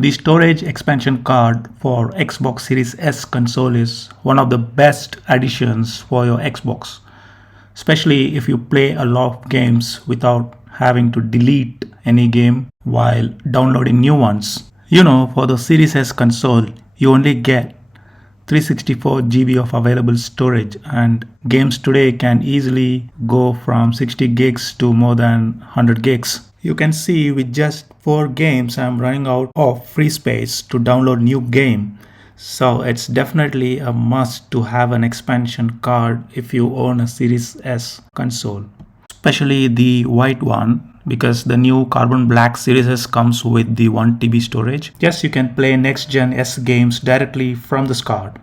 The storage expansion card for Xbox Series S console is one of the best additions for your Xbox, especially if you play a lot of games without having to delete any game while downloading new ones. For the Series S console, you only get 364 GB of available storage, and games today can easily go from 60 gigs to more than 100 gigs. You can see with just 4 games I'm running out of free space to download new game. So it's definitely a must to have an expansion card if you own a Series S console. Especially the white one, because the new carbon black Series S comes with the 1 TB storage. Yes, you can play next gen S games directly from this card.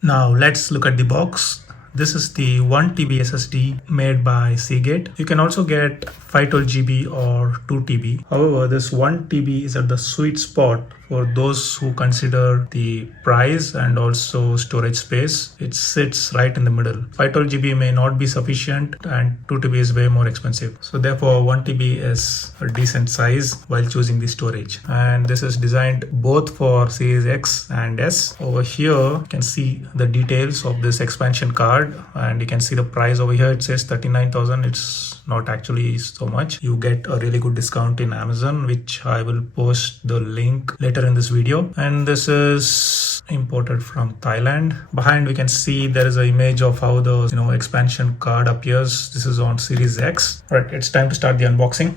Now let's look at the box. This is the 1 TB SSD made by Seagate. You can also get 512 GB or 2 TB. However, this 1 TB is at the sweet spot for those who consider the price and also storage space. It sits right in the middle. 512 GB may not be sufficient and 2 TB is way more expensive. So therefore 1 TB is a decent size while choosing the storage. And this is designed both for Series X and S. Over here you can see the details of this expansion card, and you can see the price over here. It says 39,000. It's not actually so much. You get a really good discount in Amazon, which I will post the link later in this video. And this is imported from Thailand. Behind we can see there is an image of how the expansion card appears. This is on Series X. All right, it's time to start the unboxing.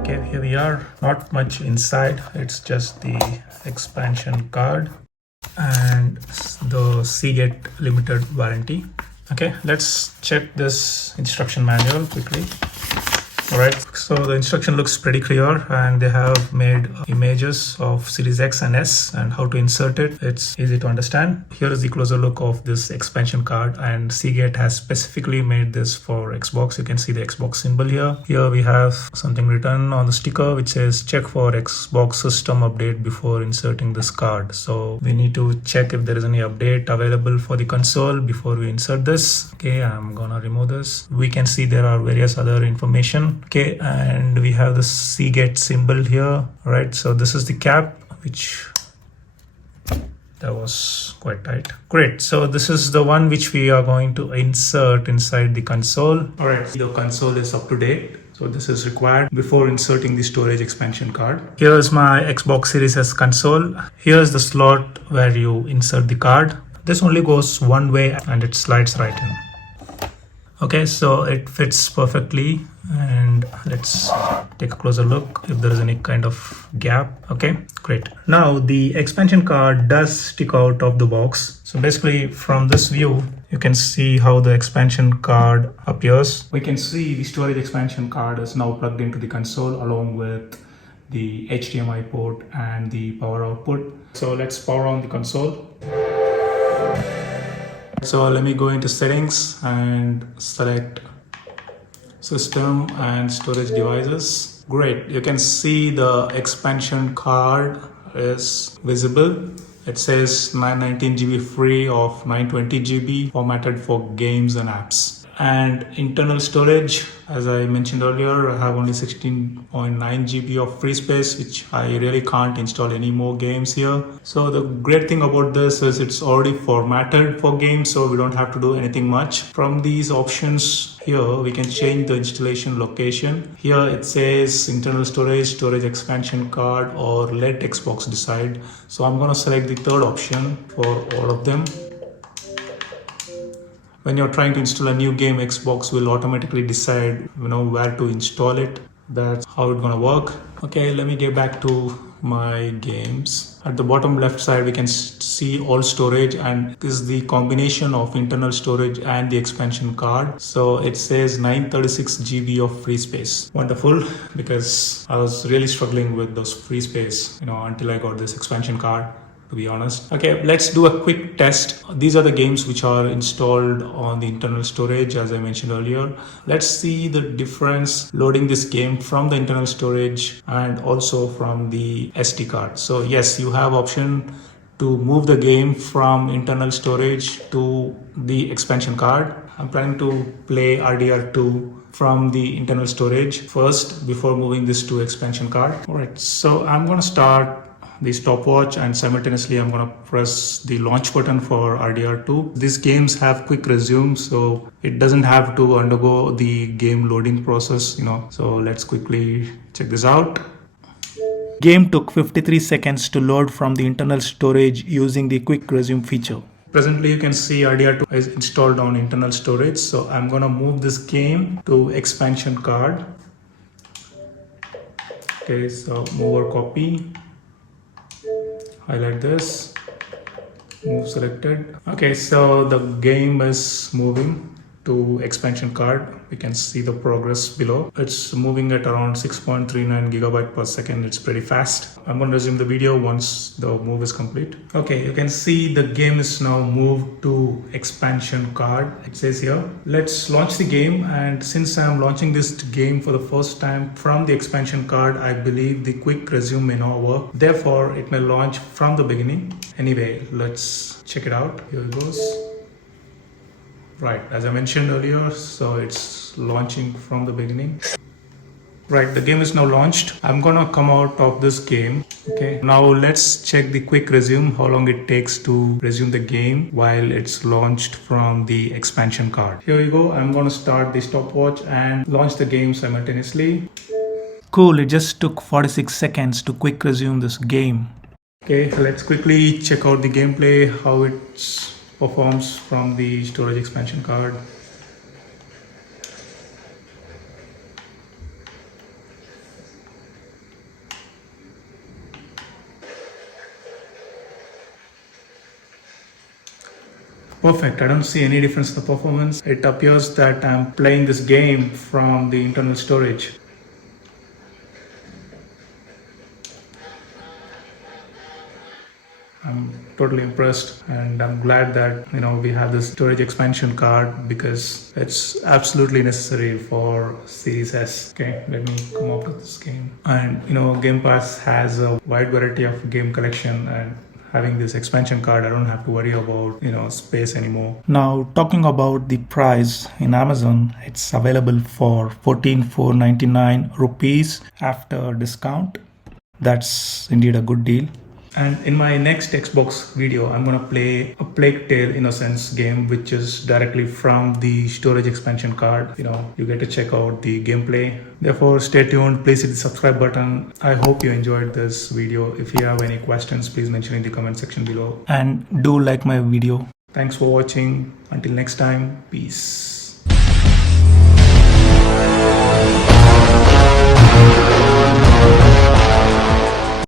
Okay, here we are. Not much inside. It's just the expansion card and the Seagate limited warranty. Okay, let's check this instruction manual quickly. Alright, so the instruction looks pretty clear, and they have made images of Series X and S and how to insert it. It's easy to understand. Here is the closer look of this expansion card, and Seagate has specifically made this for Xbox. You can see the Xbox symbol here. Here we have something written on the sticker which says check for Xbox system update before inserting this card. So we need to check if there is any update available for the console before we insert this. Okay, I'm gonna remove this. We can see there are various other information. Okay, and we have the Seagate symbol here. Right, so this is the cap, which that was quite tight. Great, so this is the one which we are going to insert inside the console. All right, the console is up to date, so this is required before inserting the storage expansion card. Here's my Xbox Series S console. Here's the slot where you insert the card. This only goes one way and it slides right in. Okay, so it fits perfectly, and let's take a closer look if there is any kind of gap. Okay, great. Now the expansion card does stick out of the box. So basically from this view, you can see how the expansion card appears. We can see the storage expansion card is now plugged into the console along with the HDMI port and the power output. So let's power on the console. So let me go into settings and select system and storage devices. Great, you can see the expansion card is visible. It says 919 GB free of 920 GB formatted for games and apps. And internal storage, as I mentioned earlier, I have only 16.9 GB of free space, which I really can't install any more games here. So the great thing about this is it's already formatted for games, so we don't have to do anything much. From these options here, we can change the installation location. Here it says internal storage expansion card, or let Xbox decide. So I'm going to select the third option for all of them. When you're trying to install a new game, Xbox will automatically decide where to install it. That's how it's gonna work. Okay, let me get back to my games. At the bottom left side we can see all storage, and this is the combination of internal storage and the expansion card. So it says 936 GB of free space. Wonderful, because I was really struggling with those free space until I got this expansion card, to be honest. Okay, let's do a quick test. These are the games which are installed on the internal storage, as I mentioned earlier. Let's see the difference loading this game from the internal storage and also from the SD card. So yes, you have option to move the game from internal storage to the expansion card. I'm planning to play RDR2 from the internal storage first before moving this to expansion card. All right, so I'm going to start the stopwatch and simultaneously I'm going to press the launch button for RDR2. These games have quick resume, so it doesn't have to undergo the game loading process, So let's quickly check this out. Game took 53 seconds to load from the internal storage using the quick resume feature. Presently you can see RDR2 is installed on internal storage, so I'm going to move this game to expansion card. Okay, so move or copy. Highlight this, move selected. Okay, so the game is moving to expansion card. We can see the progress below. It's moving at around 6.39 gigabyte per second. It's pretty fast. I'm going to resume the video once the move is complete. Okay, you can see the game is now moved to expansion card. It says here, let's launch the game. And since I'm launching this game for the first time from the expansion card, I believe the quick resume may not work. Therefore, it may launch from the beginning. Anyway, let's check it out. Here it goes. Right, as I mentioned earlier, so it's launching from the beginning. Right, the game is now launched. I'm gonna come out of this game. Okay, now let's check the quick resume, how long it takes to resume the game while it's launched from the expansion card. Here you go. I'm gonna start the stopwatch and launch the game simultaneously. Cool, it just took 46 seconds to quick resume this game. Okay, let's quickly check out the gameplay, how it's performs from the storage expansion card. Perfect. I don't see any difference in the performance. It appears that I'm playing this game from the internal storage. I'm totally impressed and I'm glad that we have this storage expansion card because it's absolutely necessary for Series S. Okay, let me come up with this game. And Game Pass has a wide variety of game collection, and having this expansion card, I don't have to worry about space anymore. Now talking about the price, in Amazon it's available for 14,499 rupees after discount. That's indeed a good deal. And in my next Xbox video, I'm going to play a Plague Tale Innocence game, which is directly from the storage expansion card. You get to check out the gameplay. Therefore, stay tuned. Please hit the subscribe button. I hope you enjoyed this video. If you have any questions, please mention in the comment section below. And do like my video. Thanks for watching. Until next time, peace.